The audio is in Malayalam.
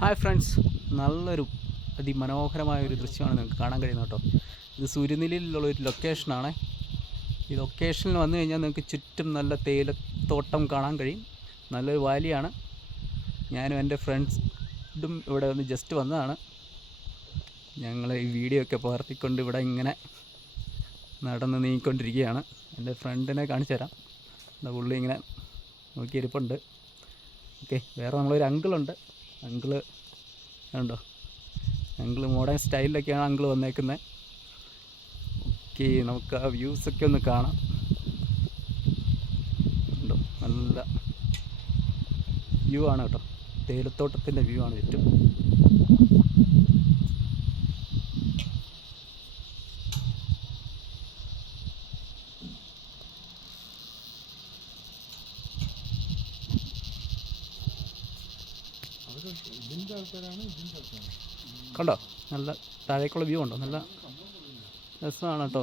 ഹായ് ഫ്രണ്ട്സ്, നല്ലൊരു അതിമനോഹരമായൊരു ദൃശ്യമാണ് നിങ്ങൾക്ക് കാണാൻ കഴിയുന്നത് കേട്ടോ. ഇത് സൂര്യനെല്ലിയിലുള്ളൊരു ലൊക്കേഷനാണ്. ഈ ലൊക്കേഷനിൽ വന്നു കഴിഞ്ഞാൽ നിങ്ങൾക്ക് ചുറ്റും നല്ല തേയിലത്തോട്ടം കാണാൻ കഴിയും. നല്ലൊരു വാലിയാണ്. ഞാനും എൻ്റെ ഫ്രണ്ട്സും ഇവിടെ ഒന്ന് ജസ്റ്റ് വന്നതാണ്. ഞങ്ങൾ ഈ വീഡിയോ ഒക്കെ പകർത്തിക്കൊണ്ട് ഇവിടെ ഇങ്ങനെ നടന്ന് നീങ്ങിക്കൊണ്ടിരിക്കുകയാണ്. എൻ്റെ ഫ്രണ്ടിനെ കാണിച്ചു തരാം. എന്താ പുള്ളി ഇങ്ങനെ നോക്കിയിരിപ്പുണ്ട്. ഓക്കെ, വേറെ നമ്മളൊരു അങ്കിളുണ്ട്. അങ്കിള് ഉണ്ടോ? അങ്കിള് മോഡേൺ സ്റ്റൈലിലൊക്കെയാണ് അങ്കിള് വന്നേക്കുന്നത്. ഓക്കെ, നമുക്ക് ആ വ്യൂസൊക്കെ ഒന്ന് കാണാം. ഉണ്ടോ? നല്ല വ്യൂ ആണ് കേട്ടോ. തേയിലത്തോട്ടത്തിൻ്റെ വ്യൂ ആണ് ചുറ്റും. കണ്ടോ? നല്ല താഴേക്കുള്ള വ്യൂ ഉണ്ടോ? നല്ല രസമാണ് കേട്ടോ.